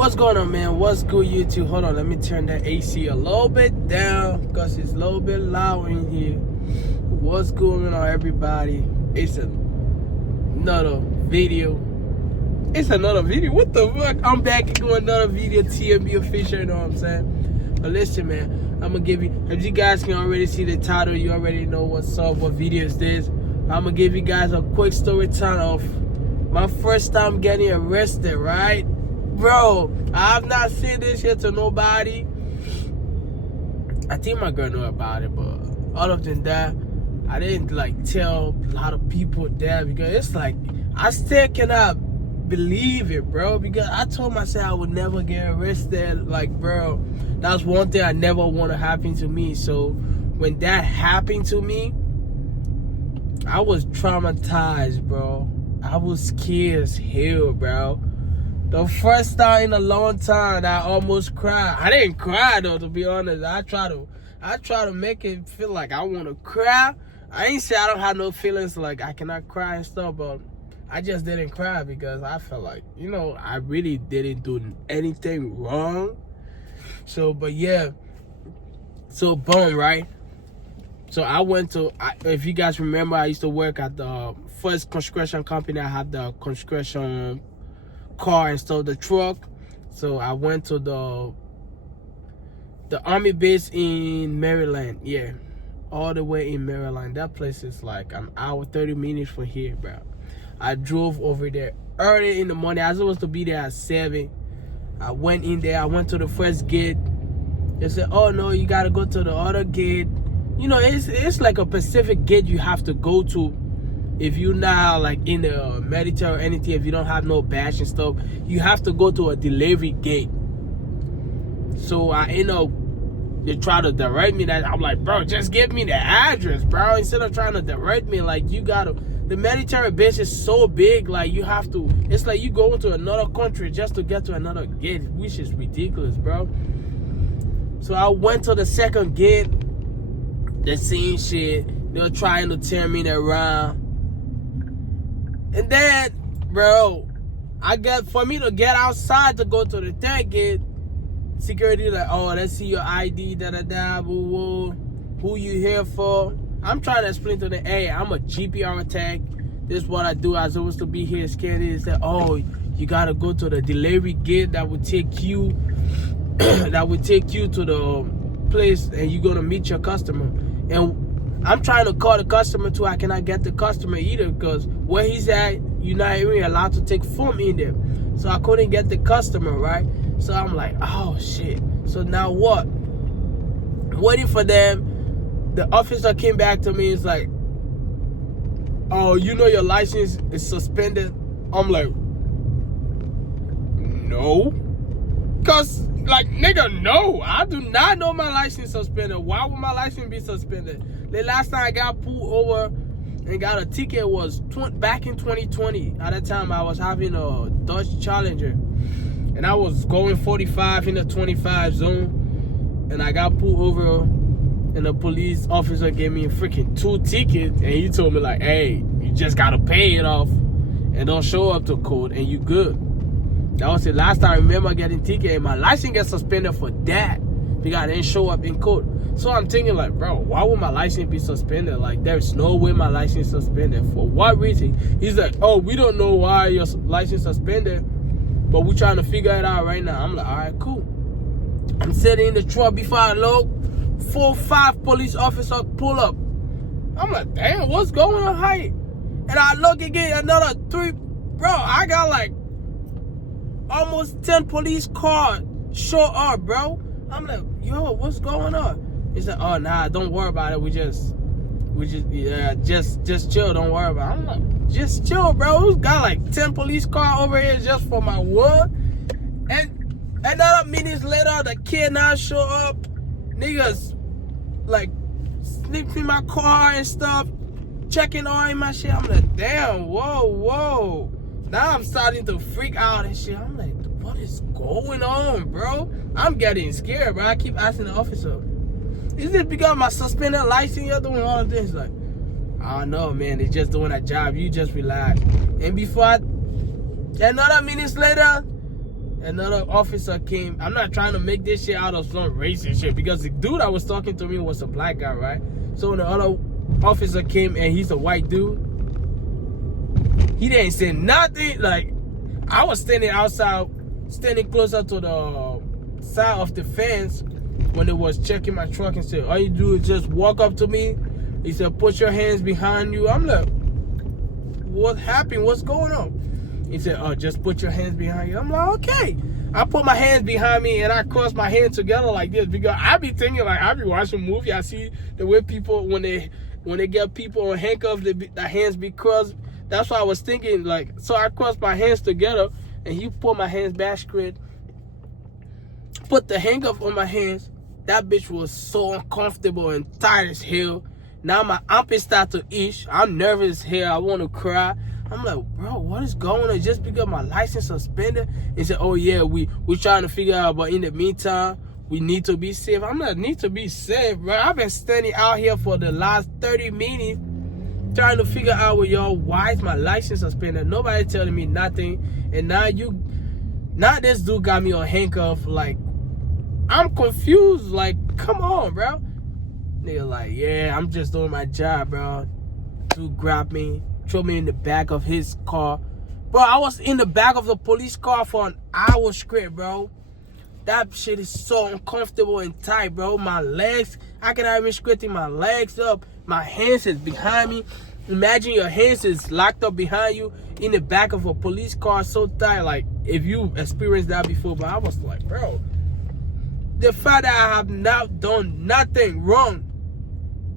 What's going on, man? What's good, YouTube? Hold on, let me turn that AC a little bit down because it's a little bit loud in here. What's going on, everybody? It's another video. What the fuck? I'm back and doing another video. TMB official, you know what I'm saying? But listen, man, I'm gonna give you, if you guys can already see the title, you already know what's up, what video is this. I'm gonna give you guys a quick story time of my first time getting arrested, right? Bro, I have not said this shit to nobody. I think my girl knew about it, but other than that, I didn't like tell a lot of people that because it's like I still cannot believe it, bro. Because I told myself I would never get arrested. Like, bro, that's one thing I never want to happen to me. So when that happened to me, I was traumatized, bro. I was scared as hell, bro. The first time in a long time that I almost cried. I didn't cry though, to be honest. I try to make it feel like I want to cry. I ain't say I don't have no feelings like I cannot cry and stuff, but I just didn't cry because I felt like, you know, I really didn't do anything wrong. So, but yeah. So, boom, right? So I went to, if you guys remember, I used to work at the first construction company. I had the construction car and stuff, the truck. So I went to the army base in Maryland. Yeah, all the way in Maryland. That place is like an hour 30 minutes from here, bro. I drove over there early in the morning. I was supposed to be there at 7. I went in there. I went to the first gate. They said, oh no, you gotta go to the other gate. You know, it's like a specific gate you have to go to if you're not like in the military or anything. If you don't have no badge and stuff, you have to go to a delivery gate. So I end up, they try to direct me. That I'm like, bro, just give me the address, bro. Instead of trying to direct me, like, you gotta, the military base is so big, like you have to, it's like you go into another country just to get to another gate, which is ridiculous, bro. So I went to the second gate. The same shit. They were trying to turn me around. And then, bro, for me to get outside to go to the third gate, security like, oh, let's see your ID, da-da-da, boo-boo. Who you here for? I'm trying to explain to them, hey, I'm a GPR tech. This is what I do. I'm supposed to be here scared. They said, oh, you got to go to the delivery gate that would take you, that would take you to the place and you're going to meet your customer. And I'm trying to call the customer too. I cannot get the customer either because where he's at, you're not even allowed to take phone in there. So I couldn't get the customer, right? So I'm like, oh shit. So now what? Waiting for them. The officer came back to me. It's like, oh, you know your license is suspended? I'm like, no. Because, like, nigga, no. I do not know my license suspended. Why would my license be suspended? The last time I got pulled over and got a ticket was back in 2020. At that time, I was having a Dodge Challenger. And I was going 45 in the 25 zone. And I got pulled over. And the police officer gave me a freaking 2 tickets. And he told me, like, hey, you just got to pay it off. And don't show up to court. And you good. That was the last time I remember getting ticket, and my license got suspended for that because I didn't show up in court. So I'm thinking like, bro, why would my license be suspended? Like, there's no way my license is suspended. For what reason? He's like, oh, we don't know why your license suspended, but we're trying to figure it out right now. I'm like, all right, cool. I'm sitting in the truck before I look, 4 or 5 police officers pull up. I'm like, damn, what's going on here? And I look again, another 3. Bro, I got like almost 10 police cars show up, bro. I'm like, yo, what's going on? He said, oh, nah, don't worry about it. We just chill. Don't worry about it. I'm like, just chill, bro. We got like 10 police cars over here just for my one. And another minutes later, the kid now show up. Niggas like sniffing my car and stuff, checking all in my shit. I'm like, damn, whoa. Now I'm starting to freak out and shit. I'm like, what is going on, bro? I'm getting scared, bro. I keep asking the officer, is it because my suspended license you're doing all of this? Like, I don't know, man. They're just doing a job. You just relax. And before another minutes later, another officer came. I'm not trying to make this shit out of some racist shit, because the dude that was talking to me was a black guy, right? So when the other officer came and he's a white dude, he didn't say nothing. Like, I was standing outside, standing closer to the side of the fence when they was checking my truck, and said, all you do is just walk up to me. He said, put your hands behind you. I'm like, what happened? What's going on? He said, oh, just put your hands behind you. I'm like, okay. I put my hands behind me and I cross my hands together like this, because I be thinking, like, I be watching a movie. I see the way people, when they get people on handcuffs, the hands be crossed. That's what I was thinking. Like, so I crossed my hands together and he put my hands back straight, put the handcuff on my hands. That bitch was so uncomfortable and tired as hell. Now my armpit start to itch. I'm nervous as hell. I want to cry. I'm like, bro, what is going on? Just because my license suspended? He said, oh yeah, we trying to figure out, but in the meantime, we need to be safe. I'm like, need to be safe, bro. I've been standing out here for the last 30 minutes trying to figure out with y'all, why is my license suspended? Nobody telling me nothing. And now this dude got me on handcuff. Like, I'm confused. Like, come on, bro. Nigga like, yeah, I'm just doing my job, bro. Dude grabbed me, threw me in the back of his car. Bro, I was in the back of the police car for an hour straight, bro. That shit is so uncomfortable and tight, bro. My legs, I cannot even straighten my legs up. My hands is behind me. Imagine your hands is locked up behind you in the back of a police car, so tight. Like, if you experienced that before, but I was like, bro, the fact that I have not done nothing wrong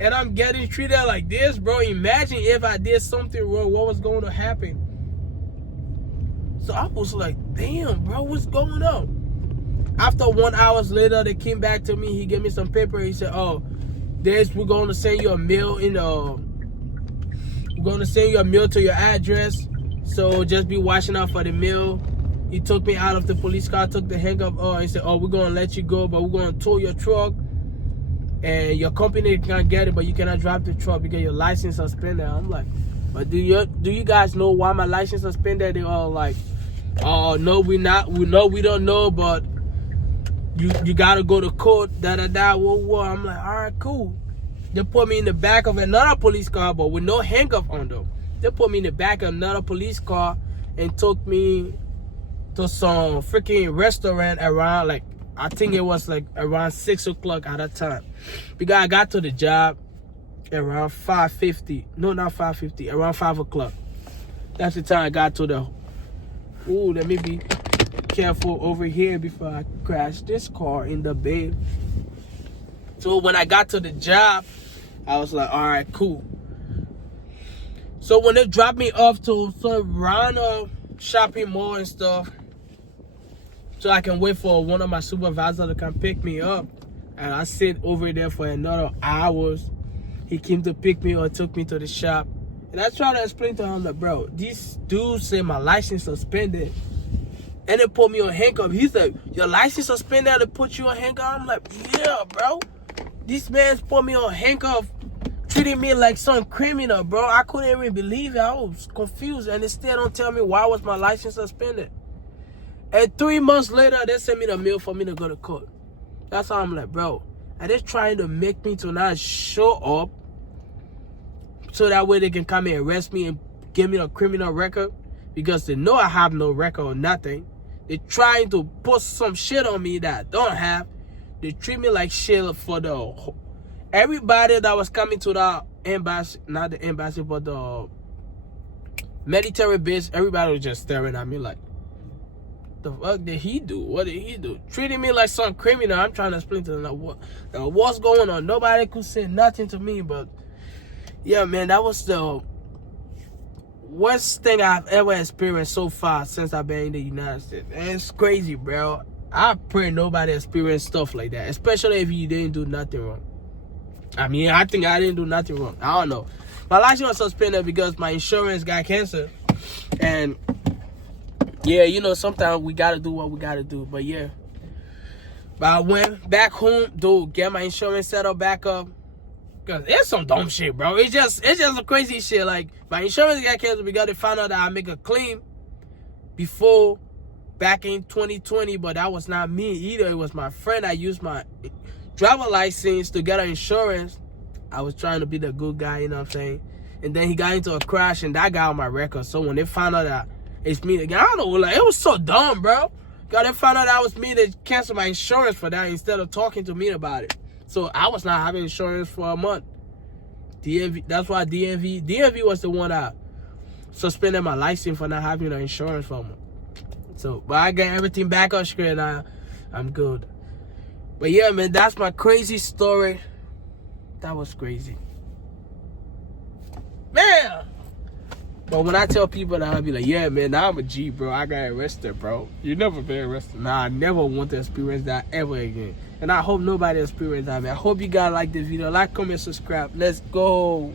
and I'm getting treated like this, bro. Imagine if I did something wrong, what was going to happen? So I was like, damn, bro, what's going on? After 1 hour later, they came back to me. He gave me some paper. He said, oh, we're going to send you a mail we're going to send you a mail to your address. So just be watching out for the mail. He took me out of the police car, took the handcuff off, and said, oh, we're going to let you go, but we're going to tow your truck. And your company can't get it, but you cannot drive the truck because your license suspended. I'm like, but do you guys know why my license suspended? They all like, oh, no, we don't know, but you gotta go to court, whoa. I'm like, all right, cool. They put me in the back of another police car, but with no handcuff on them. They put me in the back of another police car and took me to some freaking restaurant around, like, I think it was like around 6 o'clock at that time. Because I got to the job around 5:50. No, not 5:50. Around 5 o'clock. That's the time I got to the... Ooh, let me be careful over here before I crash this car in the bed. So when I got to the job, I was like, all right, cool. So when they dropped me off to some random shopping mall and stuff, so I can wait for one of my supervisors to come pick me up. And I sit over there for another hours. He came to pick me up, took me to the shop. And I tried to explain to him, like, bro, these dudes say my license suspended. And they put me on handcuff. He said, your license suspended, they put you on handcuff? I'm like, yeah, bro. These men put me on handcuff, treating me like some criminal, bro. I couldn't even believe it. I was confused. And they still don't tell me why was my license suspended. And 3 months later, they sent me the mail for me to go to court. That's how I'm like, bro, are they trying to make me to not show up so that way they can come and arrest me and give me a criminal record? Because they know I have no record or nothing. They're trying to put some shit on me that I don't have. They treat me like shit for everybody that was coming to the embassy, not the embassy, but the military base. Everybody was just staring at me like, the fuck did he do? What did he do? Treating me like some criminal. I'm trying to explain to them what's going on. Nobody could say nothing to me, but yeah, man, that was the worst thing I've ever experienced so far since I've been in the United States. And it's crazy, bro. I pray nobody experienced stuff like that, especially if you didn't do nothing wrong. I mean, I think I didn't do nothing wrong. I don't know. My license was suspended because my insurance got canceled. And yeah, you know, sometimes we gotta do what we gotta do. But yeah, but I went back home, dude, get my insurance set up back up. Cause it's some dumb shit, bro. It's just some crazy shit. Like, my insurance got canceled because they found out that I make a claim before back in 2020, but that was not me either. It was my friend. I used my driver license to get an insurance. I was trying to be the good guy, you know what I'm saying? And then he got into a crash, and that got on my record. So when they found out that it's me again, I don't know, like, it was so dumb, bro. God, they found out that was me, they canceled my insurance for that instead of talking to me about it. So I was not having insurance for a month. DMV, that's why DMV was the one that suspended my license for not having an insurance for a month. So, but I got everything back on screen now. I'm good. But yeah, man, that's my crazy story. That was crazy. Man! But when I tell people that, I'll be like, yeah, man, now I'm a G, bro. I got arrested, bro. You never been arrested. Nah, I never want to experience that ever again. And I hope nobody experienced that, man. I hope you guys like this video. Like, comment, subscribe. Let's go.